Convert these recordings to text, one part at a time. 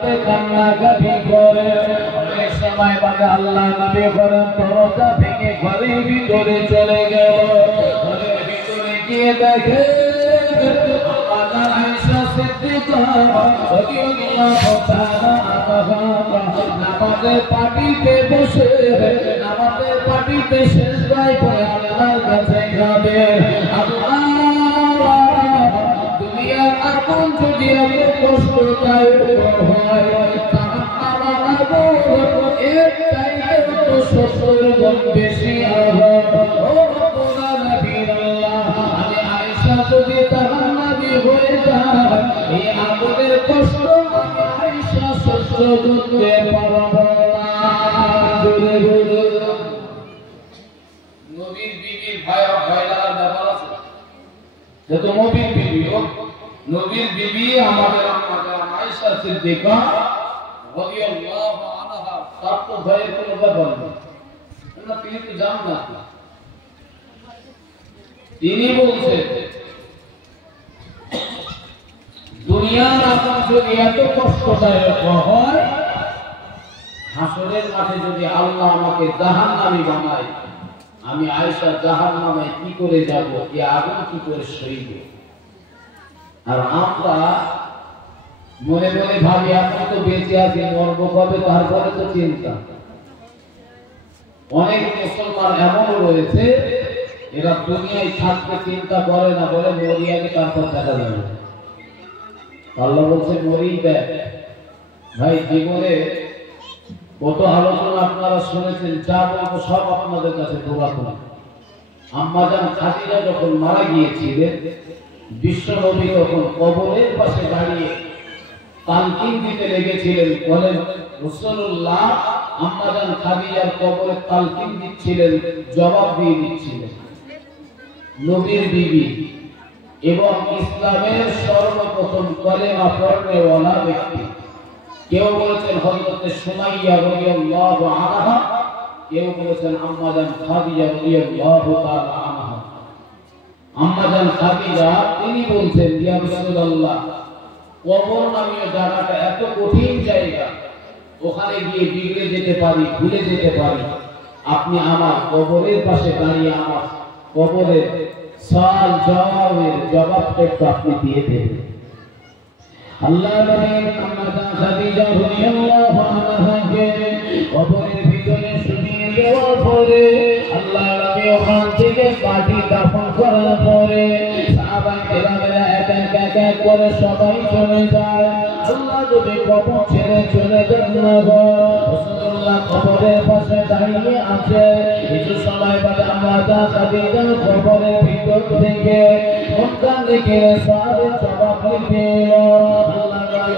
কান্নাকাটি করে অনেক সময় বাদে আল্লাহ নবী করেন দরজা ভেঙে ঘরের ভিতরে চলে গেল। ঘরের ভিতরে গিয়ে দেখে আমাদের আয়েশা সিদ্দিকা রাদিয়াল্লাহু তাআলা নামাজের পাটিতে বসে নামাজের পাটিতে সেজদায় পড়ে আল্লাহর কাছে যাবে, আল্লাহ দুনিয়ার আগুন যদি এত কষ্টদায়ক হয় আমার আগুন এর চাইতে তো 70 গুণ বেশি হবে। ও রব্বুনা নবীল্লাহ, আমি আয়েশা যদি জাহান্নামী হয়ে যায় এই আগুনের কষ্ট আমি আয়েশা সহ্য করতে পারব না। জোরে বলো নবীর বিবির ভয় লাগার ব্যাপার আছে। যত নবীর বিবি হোক, নবীর বিবি আমাদের আয়েশা সিদ্দিকা রাদিয়াল্লাহু আনহা, তার তো ভয়ের কোনো ব্যাপার নেই, তিনি তো জানেন না। তিনি বলছেন দুনিয়ার আগুন যদি এত কষ্টদায়ক হয়, হাসরের মাঠে যদি আল্লাহ আমাকে জাহান্নামী বানায়, আমি আয়েশা জাহান্নামে কি করে যাব, এই আগুন কি করে সইব? আর আমরা মনে মনে ভাবি এখন তো বেঁচে আছি, মরব কবে, তারপরে তো চিন্তা। অনেক মুসলমান এমনও রয়েছে এরা দুনিয়ায় থাকতে চিন্তা করে না, বলে মরি আগে তারপর দেখা যাবে। আল্লাহ বলছে মরি দেখ। ভাই জীবনে কত আলোচনা আপনারা শুনেছেন, যা বলবো সব আপনাদের কাছে পুরাতন। আম্মাজান খাদিজা যখন মারা গিয়েছিলেন, বিশ্ব নবী তখন কবরের পাশে দাঁড়িয়ে তালকিন দিতে লেগেছিলেন, বলেন রাসূলুল্লাহ আম্মাজান খাদিজার কবরে তালকিন দিচ্ছিলেন, জবাব দিয়ে দিচ্ছিলেন। নবীর বিবি এবং ইসলামের সর্বপ্রথম কলেমা পড়নেওয়ালা ব্যক্তি, কেউ বলেছেন হযরত সুমাইয়া রাদিয়াল্লাহু আনহা, কেউ বলেছেন আম্মাজান খাদিজা রাদিয়াল্লাহু তাআলা আনহা। আম্মাজান খাদিজা তিনি বলছেন, ইয়া রাসূলুল্লাহ কবর নামীয় জায়গাটা এত কঠিন জায়গা, ওখানে গিয়ে বিগড়ে যেতে পারি, ভুলে যেতে পারি, আপনি আমার কবরের পাশে দাঁড়িয়ে আমার কবরের সওয়াল জবাবের জবাবটা একটু আপনি দিয়ে দেবেন। আল্লাহ নবীর আম্মাজান খাদিজা রাদিয়াল্লাহু আনহাকে কবরের ভিতরে শুইয়ে দেওয়ার পরে আল্লাহ নবী ওখান থেকে মাটি দাফন করার পরে সাহাবা কেরামেরা এক এক করে সবাই চলে যায়। আল্লাহ নবী কবর ছেড়ে চলে যান না, রাসূলুল্লাহ কবরের পাশে দাঁড়িয়ে আছে। কিছু সময় বাদে আম্মাজান খাদিজা কবরের ভিতর থেকে মুখটা দেখে সাহাবে জবাব দিল।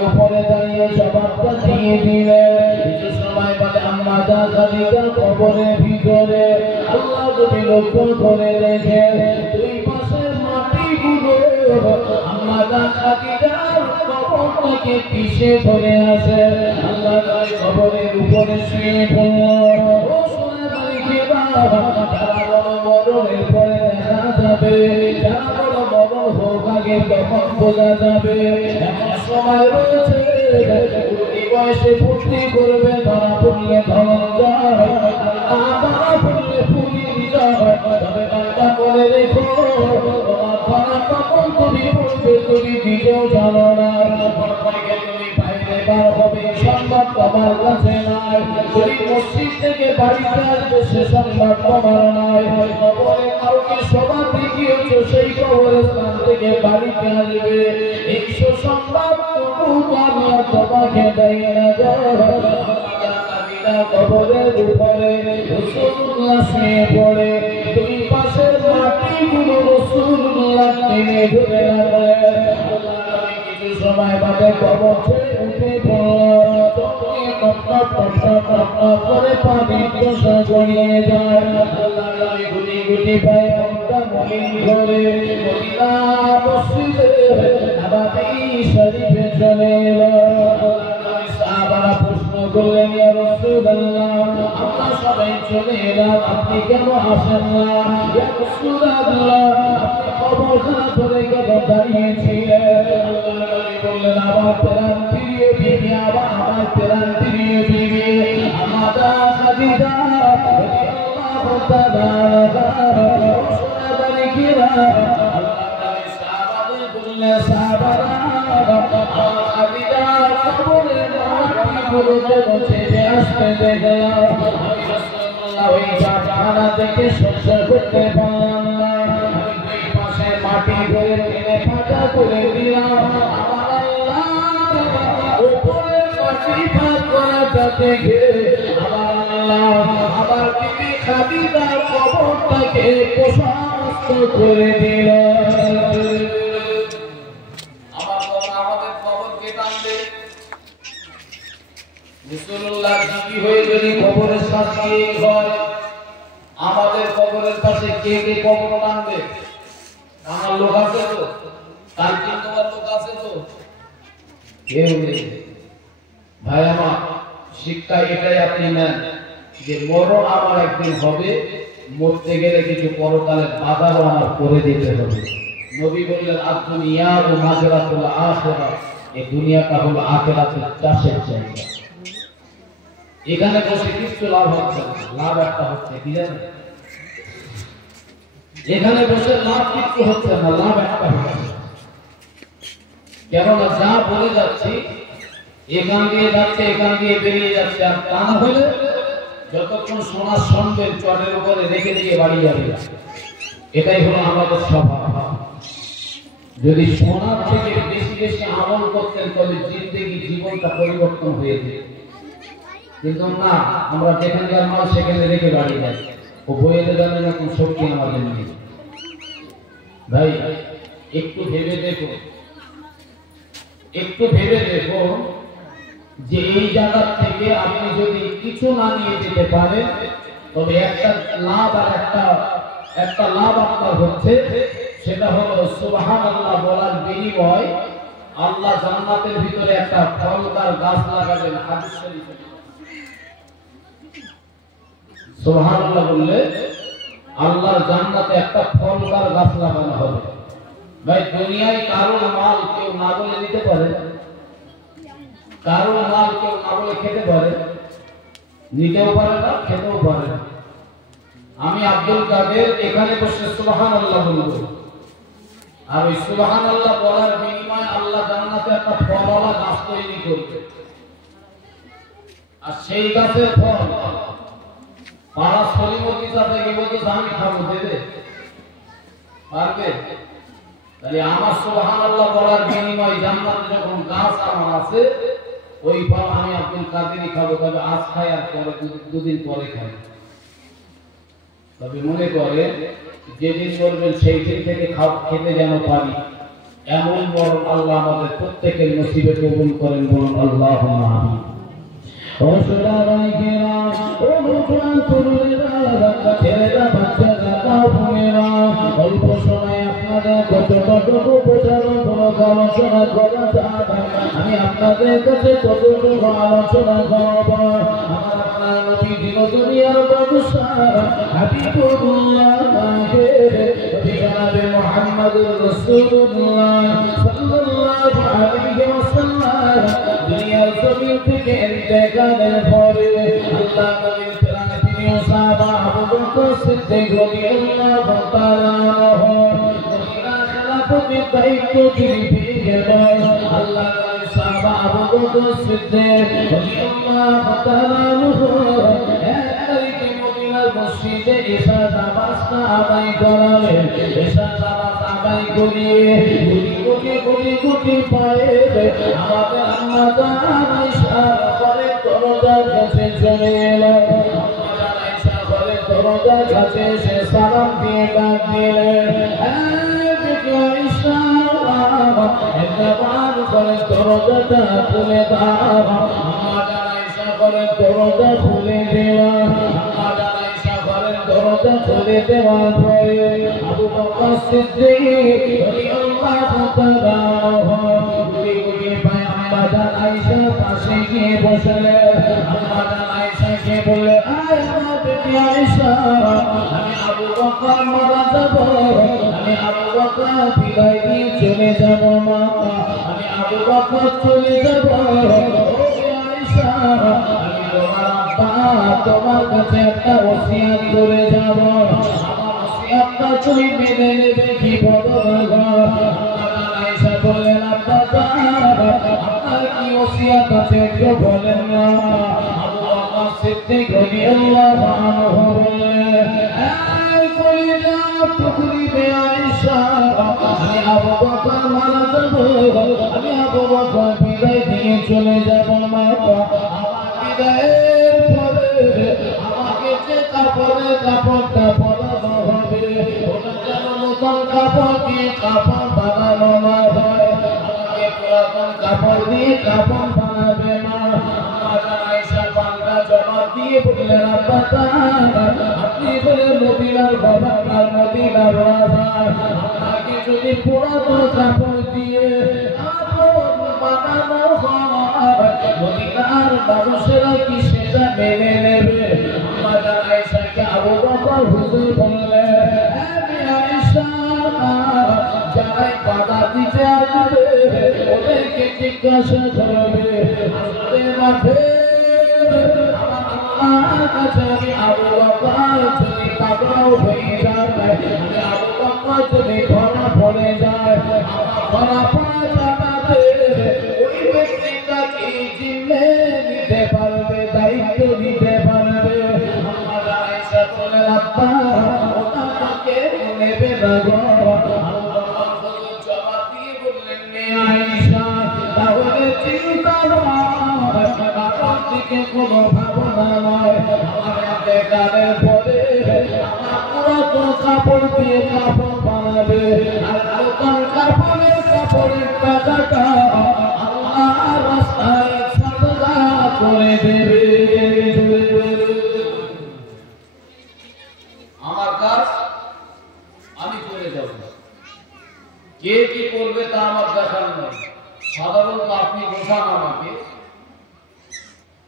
উপরে দাঁড়িয়ে জবাবটা দিয়ে দিলেন। কিছু সময় বাদে আম্মাজান খাদিজা কবরের ভিতরে আল্লাহ নবী লক্ষ্য করে দেখেন দুই পাশের মাটিগুলো আম্মাজান খাদিজার কবর থেকে পিছে ধরে আসে। আল্লাহ নবী কবরের উপরে শুয়ে পড়লেন। ও সোনা বাড়ি বাবা, যারা বড় মরণের পরে দেখা যাবে, যারা বড় মরণ হোক আগে তখন বোঝা যাবে। এখন সময় রয়েছে, বয়সে ফুর্তি করবে, ধরা পড়লে ধরা যায়, ধরা পড়লে পুলিশ যায়। তবে বান্দা বলে রেখো, তোমার ধরা কখন তুমি পড়বে তুমি নিজেও জানো না। তুমি বাইরে বার হবে সংবাদ তোমার কাছে নাই, তুমি মসজিদ থেকে বাড়িতে আসবে সে সংবাদ তোমার নাই। কবরে কাউকে সমাধি দিয়েছো, সেই কবরস্থান থেকে বাড়িতে আসবে এই সুসংবাদ আল্লাহ তোমাকে দেয় না। কবরের উপরে রাসূলুল্লাহ শুয়ে পড়ে, দুই পাশের মাটিগুলো রাসূলুল্লাহ টেনে ধরে রাখলেন। আল্লাহ নবী কিছু সময় বাদে কবর ছেড়ে উঠে পড়লেন। চোখে টপ করে পানি প্রসার গড়িয়ে যায়। আল্লাহ নবী গুটি গুটি পায়ে মনটা মলিন করে মদিনা মসজিদে নববী শরীফে চলে এলেন। সাহাবারা প্রশ্ন করলেন, ইয়া রাসূলুল্লাহ আমরা সবাই চলে এলাম, আপনি কেন আসেন না? ইয়া রাসূলুল্লাহ আপনি কবরখানা ধরে কেন দাঁড়িয়েছিলেন? আল্লাহ নবী বললেন, আমার প্রাণ প্রিয় বিবি, আমার প্রাণ প্রিয় বিবি আমাদা খাদিজা রাদিয়াল্লাহু তাআলা সোনা বালিকিরা আল্লাহ নবী সাহাবাদের বললে সাহাবারা খাদিজা কবরের মাটি গুলোতে বসে আসতে দেখলাম আমি রাসূলুল্লাহ ওই জাহানা থেকে সহ্য করতে পারলাম না আমি দুই পাশে মাটি ধরে টেনে ফাঁকা করে দিলাম আমার আল্লাহ উপরে মাটি ফাঁক করাটা দেখে আমার আল্লাহ আমার বিবি খাদিজার কবরটাকে প্রশস্ত করে দিল। আমাদের কবরকে টানবে রাসূলুল্লাহ বিবি হয়ে যদি কবরের সাথে হয় আমাদের কবরের পাশে কে কে কবর টানবে? আমার লোক আছে তো? তার কিন্তু লোক আছে তো? কেউ নেই। ভাই আমার শিক্ষা এটাই আপনি নেন যে মরণ আমার একদিন হবে, মরতে গেলে কিছু পরকালের বাধাও আমার করে দিতে হবে। নবী বললেন আদ-দুনিয়া ও মাজরাতুল আখিরাহ, এই দুনিয়াটা হলো আখিরাতের চাষের জায়গা। এখানে বসে কিছু লাভ হচ্ছে না, লাভ একটা হচ্ছে কি জানেন? এখানে বসে লাভ কিছু হচ্ছে না, লাভ একটা হচ্ছে। কেননা যা বলে যাচ্ছি এখান দিয়ে যাচ্ছে, এখান দিয়ে বেরিয়ে যাচ্ছে, আর তা না হলে যতক্ষণ সোনার সন্দেহ চটের উপরে রেখে দিয়ে বাড়ি যাবে। এটাই হলো আমাদের স্বভাব। যদি সোনার থেকে বেশি বেশি আমল করতেন তবে জিন্দেগি জীবনটা পরিবর্তন হয়ে যেত, কিন্তু না, আমরা যেখানকার মাল সেখানে রেখে বাড়ি যাই। ও বইয়েতে জানে না কোন শক্তি আমাদের নেই। ভাই একটু ভেবে দেখো, একটু ভেবে দেখো যে এই জায়গা থেকে আপনি যদি কিছু না নিয়ে যেতে পারেন তবে একটা লাভ, আর একটা লাভ আপনার হচ্ছে, সেটা হলো সুবহানাল্লাহ বলার বিনিময় আল্লাহ জান্নাতের ভিতরে একটা ফলদার গাছ লাগাবেন। হাদিস শরীফে সুবহানাল্লাহ বললে আল্লাহর জান্নাতে একটা ফলদার গাছ লাগানো হবে। ভাই দুনিয়ায় কারোর মাল কেউ না বলে নিতে পারে? কারোর মাল কেউ না বলে খেতে পারে? নিতেও পারে না, খেতেও পারে না। আমি আব্দুল কাদের এখানে বসে সুবহানাল্লাহ বলবো, আর ওই সুবহানাল্লাহ বলার বিনিময়ে আল্লাহ জান্নাতে একটা ফলওয়ালা গাছ তৈরি করবে, আর সেই গাছের ফল পাড়া সলিমতি সাথে কি বলতে আমি খাবো, দেবে? পারবে? তাহলে আমার সুবহানাল্লাহ বলার বিনিময়ে জান্নাতে যখন গাছ আমার আছে, ওই ফল আমি আব্দুল কাদেরই খাবো। তবে আজ খাই আর পরে দুদিন পরে খাই। তবে মনে করে যেদিন করবেন সেই দিন থেকে খেতে যেন পারি, এমন বরং আল্লাহ আমাদের প্রত্যেকের নসিবে কবুল করেন, বলুন আল্লাহুম্মা আমিন। ও সুলাইমানিকেরা, ও মুসলমান তরুণেরা, ছেলেরা, বাচ্চারা, তাও বোনেরা, অল্প সময় আপনাদের কতটুকু বোঝানো কোনো আলোচনা করা যায়, আমি আপনাদের কাছে কতটুকু আলোচনা করব। আমার আপনার নবী দিন দুনিয়ার বাদশাহ হাবিবুল্লাহ জনাবে মুহাম্মদুর রাসূলুল্লাহ সাল্লাল্লাহু আলাইহি ওয়াসাল্লাম দুনিয়ার জমিন থেকে ইন্তেকালের পরে আল্লাহ নবীর প্রাণে প্রিয় সাহাবা আবু বকর সিদ্দিক রাদিয়াল্লাহু তাআলা আনহু মদিনা খেলাফতের দায়িত্ব তিনি পেয়ে গেলেন। আল্লাহ নবীর সাহাবা আবু বকর সিদ্দিক রাদিয়াল্লাহু তাআলা আনহু মসজিদে এসা নামাজটা আদায় করালেন। এসা নামাজ আদায় করিয়ে গুটি গুটি পায়ে আমাদের আম্মা জান আয়েশা ঘরের দরজার কাছে চলে এলেন। আম্মা জান আয়েশা ঘরের দরজার কাছে এসে সালাম দিয়ে ডাক দিলেন, আয়েশা একবার ঘরের দরজাটা খুলে দাও। আম্মা জান আয়েশা ঘরের দরজা খুলে দিলেন। দরজা খুলে দেওয়ার পরে আবু বকর সিদ্দিক রাদিয়াল্লাহু তাআলা গুটি গুটি পায়ে আম্মা জান আয়েশার পাশে গিয়ে বসলেন। আম্মা জান আয়েশাকে বললেন, আয় আমার বেটি আয়েশা, আমি আবু বকর মারা যাব, আমি আবু বকর বিদায় দিয়ে চলে যাব মা, আমি আবু বকর চলে যাব। আয়েশা আমি তোমার আব্বা তোমার কাছে একটা ওসিয়ত করে যাব, আমার ওসিয়তটা তুমি মেনে নেবে কি বলো গো? আয়েশা বললেন আব্বা আপনার কি ওসিয়ত আছে একটু বলেন না। আবু বকর সিদ্দিক রাদিয়াল্লাহু আনহু বললেন এই কলিজা টুকরিবে আয়েশা আমি আবু বকর মারা যাব, আমি আবু বকর বিদায় দিয়ে চলে যাব মা। আমার বিদায়ের পরে আমাকে যে কাপড়টা পরানো হবে ওটা যেন নতুন কাপড় দিয়ে কাপড় বানানো না হয়, আমাকে পুরাতন কাপড় দিয়ে কাপড় বানাবে না। আয়েশা পাল্টা জবাব দিয়ে বললেন আব্বা আপনি বলে মদিনার গভর্নর মদিনার রাজা, আপনাকে যদি পুরাতন কাপড় দিয়ে কাপড় বানানো হয় মদিনার মানুষেরা কি সেটা মেনে নেবে? আয়েশাকে আবু বকর হুজুর বললেন আয়েশা যারাই বাধা দিতে আসবে ওদেরকে জিজ্ঞাসা করবে আসলে মাঠে আমার কাছে আমি আবু বকর যদি পাগল হয়ে যায়, আমি আবু বকর যদি ধরা পড়ে যায়, ধরা পড়া জানাতে ওই ব্যক্তিটা কি জিম্মে নিতে পারবে, দায়িত্ব নিতে পারবে? আমার আয়েশা বলে আব্বা ওটা তাকে নেবে না গো। আবু বকর হুজুর জবাব দিয়ে বললেন আয়েশা তাহলে চিন্তা বাবার দিকে কোনো ভাবনা নয়, আমার বেকারের পরে আমার পুরাতন কাপড় দিয়ে কাপড় বানাবে আর নতুন কাপড়ের টাকাটা আল্লাহর রাস্তায় সাদকা করে দেবে। আমার কাজ আমি করে যাব, কে কি করবে তা আমার দেখার নয়। সাধারণত আপনি বোঝান আমাকে,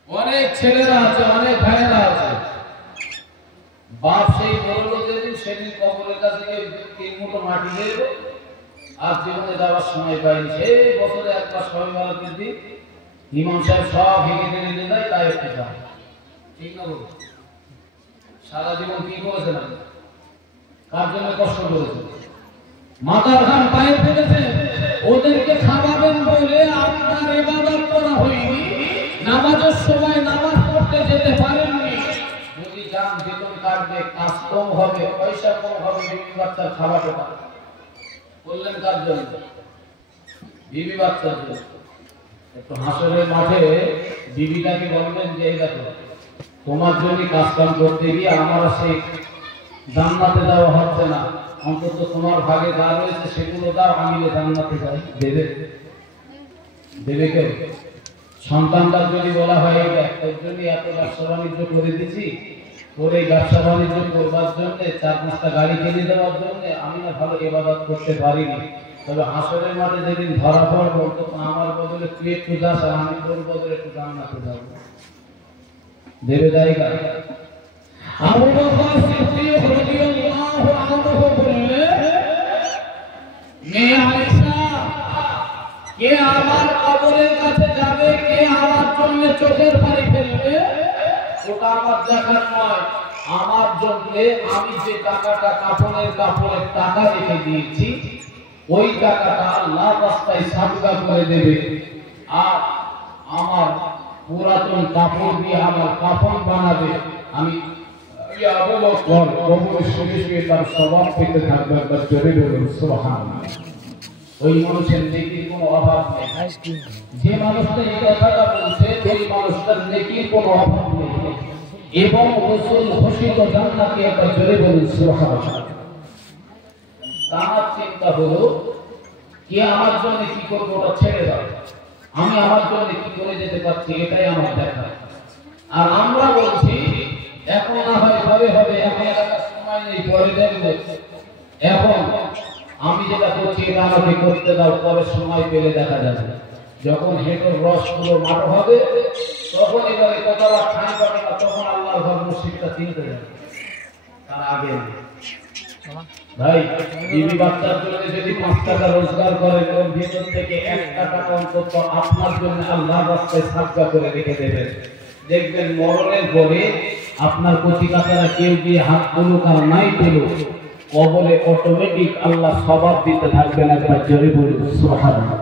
অনেক ছেলেরা আছে অনেক ভাইয়েরা আছে বাপ সেই বলল যেদিন সেদিন কবরের কাছে 3 মুঠো মাটি দেব আর জীবনে যাওয়ার সময় পাইনি, সেই বছরে একবার সবাই মারাতে দিন ইমাম সাহেব সব ভেঙে দিলে যায় তাই একটু যায়, ঠিক না বলুন? সারা জীবন কি করেছেন আপনি, কার জন্য কষ্ট করেছেন, মাথার ঘাম পায়ে ফেলেছেন, ওদেরকে খাওয়াবেন বলে আপনার ইবাদত করা হয়নি, নামাজের সময় নামাজ পড়তে যেতে পারেননি, যদি যান বেতন কাটবে কাজ কম হবে পয়সা কম হবে বিবি বাচ্চার খাওয়াতে পারে, বললেন কার জন্য? বিবি বাচ্চার জন্য। একটু হাসরের মাঠে বিবিটাকে বলবেন যে এই দেখো তোমার জন্য কাজ কাম করতে গিয়ে আমার সেই জান্নাতে যাওয়া হচ্ছে না, অন্তত তোমার ভাগে যা রয়েছে সেগুলো দাও, আমি জান্নাতে যাই। দেবে? দেবে কেউ? সন্তানটার যদি বলা হয় তোর জন্য এত ব্যবসা বাণিজ্য করে দিছি, তোর এই ব্যবসা বাণিজ্য করবার জন্য 4-5টা গাড়ি কিনে দেওয়ার জন্য আমি না ভালো ইবাদত করতে পারিনি, তবে হাসরের মাঠে যেদিন ধরা পড়বো তো আমার বদলে তুই একটু যাস আর আমি তোর বদলে একটু জান্নাতে যাব। দেবে জায়গা? আবু বকর সিদ্দিক রাদিয়াল্লাহু আনহু বললেন মেয়ে আয়েশা কে আমার কবরের কাছে যাবে, কে আমার জন্য চোখের পানি ফেলবে ওটা আমার দেখার নয়, আমার জন্য আমি যে টাকাটা কাপড়ের টাকা রেখে দিয়েছি ওই টাকাটা আল্লাহর রাস্তায় সাদকা করে দেবে, আর আমার পুরাতন কাপড় দিয়ে আমার কাপড় বানাবে, আমি আবু বকর কবরের শুয়ে তার সওয়াব পেতে থাকবে। একবার জোরে বলুন সুবহানাল্লাহ। ওই মানুষের নেকির কোনো অভাব নেই, যে মানুষটা এই কথাটা বলছে ওই মানুষটার নেকির কোনো অভাব নেই, এবং রাসূল ঘোষিত জান্নাতে একবার জোরে বলুন সুবহানাল্লাহ। তার চিন্তা হলো কে আমার জন্য কি করবে ওটা ছেড়ে দাও, আমি আমার জন্য কি করে যেতে পারছি এটাই আমার দেখা। আর আমরা বলছি এখন না হয় পরে হবে, এখন একটা সময় নেই পরে দেখবো, এখন আমি যেটা করছি এটা আমাকে করতে দাও, পরে সময় পেলে দেখা যাবে, যখন হেঁটোর রস পুরো মাঠ হবে তখন এবারে কথাটা ঠাঁই পাবে না, তখন আল্লাহর ঘর মসজিদটা চিনতে যাবে, তার আগে ভাই বিবি বাচ্চার জন্য যদি 5 টাকা রোজগার করেন ওর ভিতর থেকে 1 টাকা অন্তত আপনার জন্য আল্লাহর রাস্তায় সাদকা করে রেখে দেবেন। দেখবেন মরণের পরে আপনার কচিকাতারা কেউ দিয়ে হাত তুলুক আর নাই তুলুক, কবরে অটোমেটিক আল্লাহ সওয়াব দিতে থাকবেন। একবার জোরে বলুন সুবহানাল্লাহ।